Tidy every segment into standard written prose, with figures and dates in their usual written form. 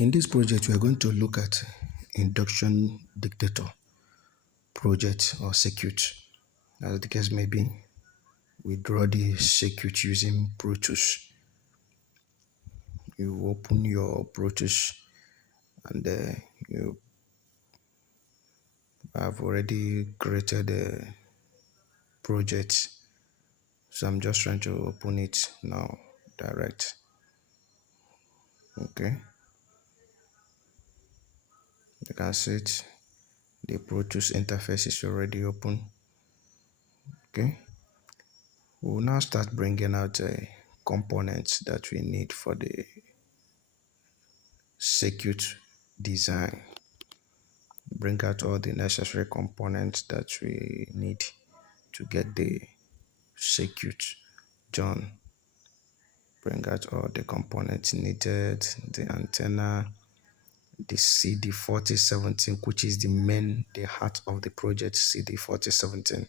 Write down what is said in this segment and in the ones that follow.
In this project, we are going to look at induction detector project or circuit. As the case may be, we draw the circuit using Pro Tools. You open your Pro Tools and you have already created a project. So I'm just trying to open it now, direct. Okay. You can see it. The Pro Tools interface is already open. Okay. We'll now start bringing out components that we need for the circuit design. Bring out all the necessary components that we need to get the circuit done. Bring out all the components needed, the antenna, the CD4017, which is the heart of the project, CD4017,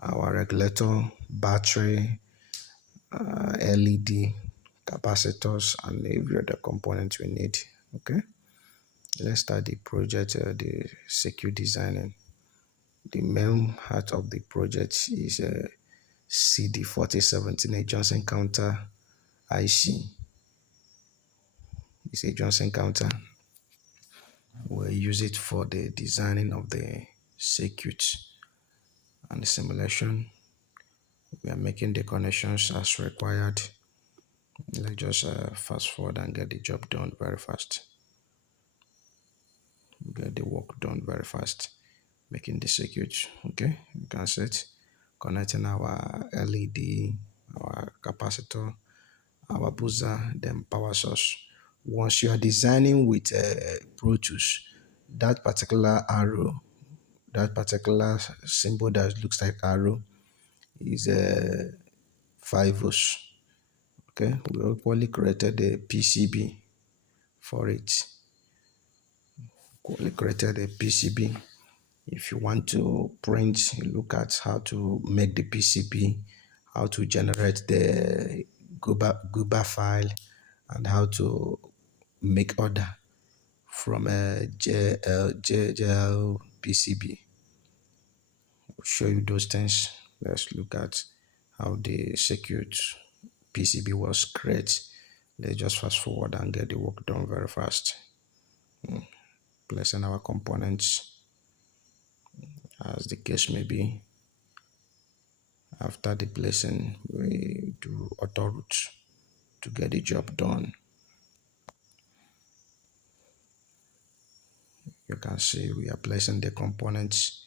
our regulator, battery, LED, capacitors, and every other component we need. Okay, let's start the project, the circuit designing. The main heart of the project is CD4017, a Johnson counter IC. It's a Johnson counter. We'll use it for the designing of the circuit and the simulation. We are making the connections as required. Let's just fast forward and get the job done very fast. Get the work done very fast. Making the circuit. Okay, you can see it. Connecting our LED, our capacitor, our buzzer, then power source. Once you are designing with Pro Tools, that particular arrow, that particular symbol that looks like arrow is 5 volts. Okay, we equally created a PCB for it. Equally created a PCB. If you want to print, look at how to make the PCB, how to generate the Garber file, and how to make order from a JLCPCB. I'll show you those things. Let's look at how the circuit PCB was created. Let's just fast forward and get the work done very fast. Placing our components as the case may be. After the placing, we do auto route to get the job done. You can see we are placing the components.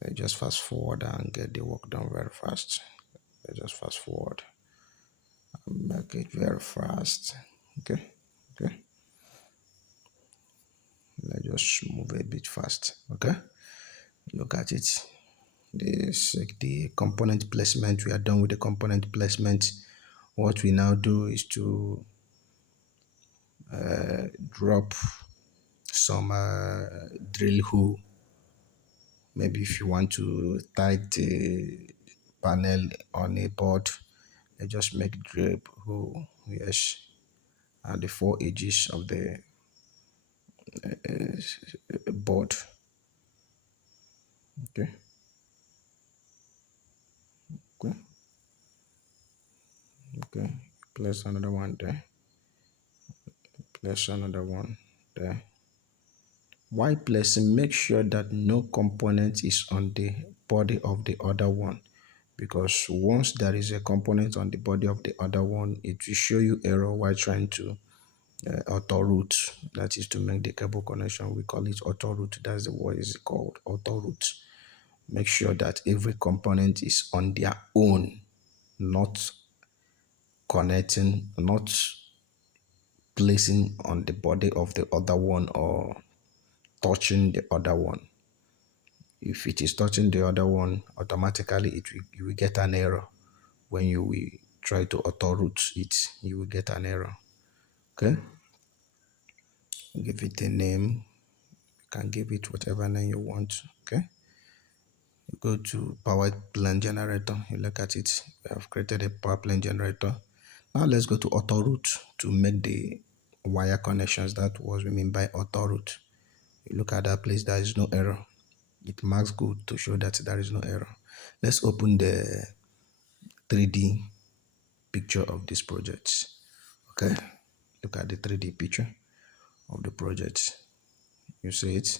Let's just fast forward and get the work done very fast. Let's just fast forward and make it very fast. Okay. Let's just move a bit fast. Okay. Look at it. The component placement. We are done with the component placement. What we now do is to drop some drill hole. Maybe if you want to tie the panel on a board, you just make drill hole, yes, at the 4 edges of the board. Okay, place another one there, place another one there. While placing, make sure that no component is on the body of the other one, because once there is a component on the body of the other one, it will show you error while trying to auto route. That is to make the cable connection. We call it auto route. That's the word is called auto route. Make sure that every component is on their own, not connecting, not placing on the body of the other one or touching the other one. If it is touching the other one, automatically you will get an error. When you will try to auto route it, you will get an error. Okay, give it a name. You can give it whatever name you want. Okay, you go to power plant generator. You look at it. We have created a power plant generator. Now let's go to auto route to make the wire connections. That was we mean by auto root. You look at that place, there is no error. It marks good to show that there is no error. Let's open the 3D picture of this project. Okay, look at the 3D picture of the project. You see it.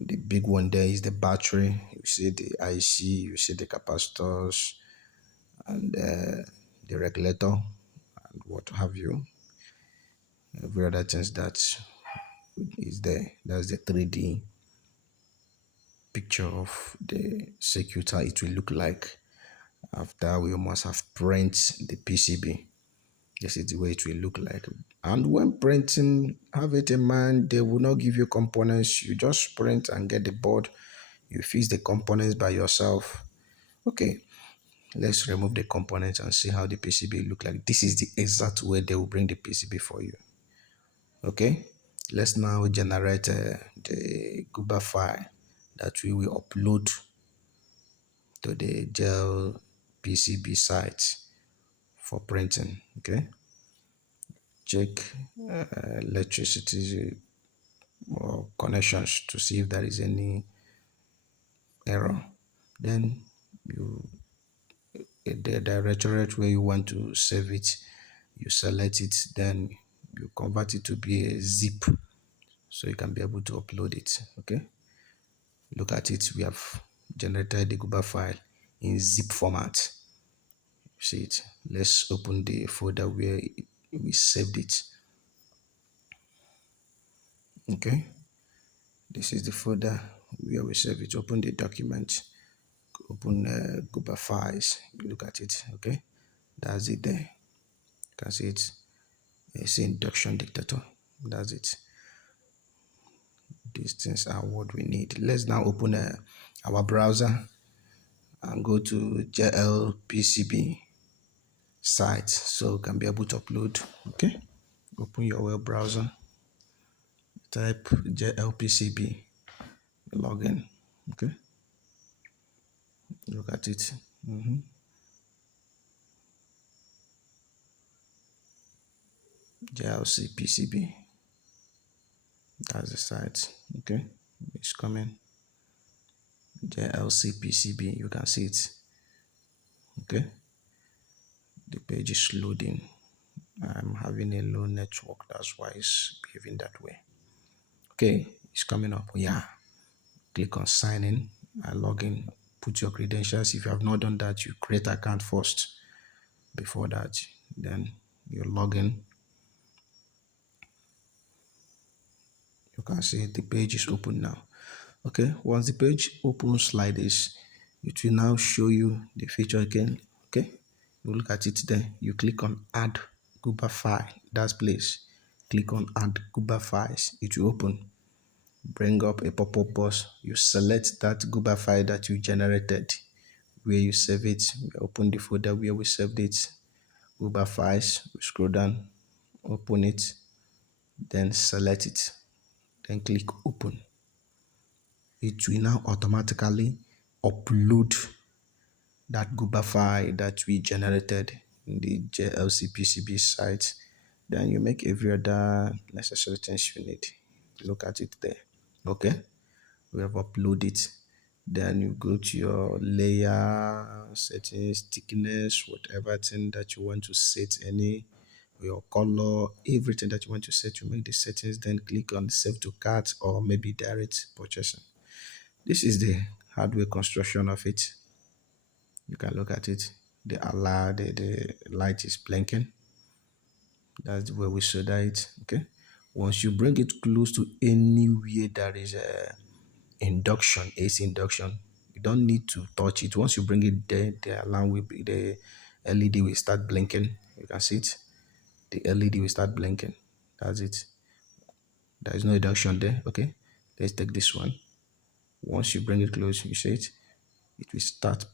The big one there is the battery. You see the IC. You see the capacitors and the regulator and what have you. Every other things that is there. That's the 3D picture of the circuit, how it will look like after we must have print the PCB. This is the way it will look like. And when printing, have it in mind, they will not give you components. You just print and get the board. You fix the components by yourself. Okay, let's remove the components and see how the PCB look like. This is the exact way they will bring the PCB for you. Okay, let's now generate the Garber file that we will upload to the JLPCB site for printing. Okay, check electricity or connections to see if there is any error. Then you the directorate where you want to save it, you select it, then you convert it to be a zip so you can be able to upload it. Okay, look at it. We have generated the Garber file in zip format. See it. Let's open the folder where we saved it. Okay, this is the folder where we save it. Open the document, open Garber files, look at it. Okay, that's it there. You can see it. It's induction detector. That's it. These things are what we need. Let's now open our browser and go to JLPCB site so we can be able to upload. Okay, open your web browser, type JLPCB, login. Okay, look at it. JLCPCB, that's the site. Okay, it's coming. JLCPCB, you can see it. Okay, the page is loading. I'm having a low network, that's why it's behaving that way. Okay, it's coming up. Yeah, click on sign in and log in. Put your credentials. If you have not done that, you create account first. Before that, then you log in. You can see the page is open now. Okay, once the page opens like this, it will now show you the feature again. Okay, you look at it, then you click on add Garber file. That's place. Click on add Garber files. It will open. Bring up a pop-up box. You select that Garber file that you generated, where you save it. We open the folder where we saved it. Garber files. We scroll down, open it, then select it, then click open. It will now automatically upload that Garber file that we generated in the JLCPCB site. Then you make every other necessary things you need. Look at it there. Okay, we have uploaded it. Then you go to your layer settings, thickness, whatever thing that you want to set, any your color, everything that you want to set, you make the settings, then click on save to cart or maybe direct purchasing. This is the hardware construction of it. You can look at it. The light is blinking. That's the way we solder it. Okay, once you bring it close to anywhere there is a induction, AC induction, you don't need to touch it. Once you bring it there, the alarm will be, the LED will start blinking. You can see it. The LED will start blinking. That's it. There is no induction there. Okay, let's take this one. Once you bring it close, you see it, it will start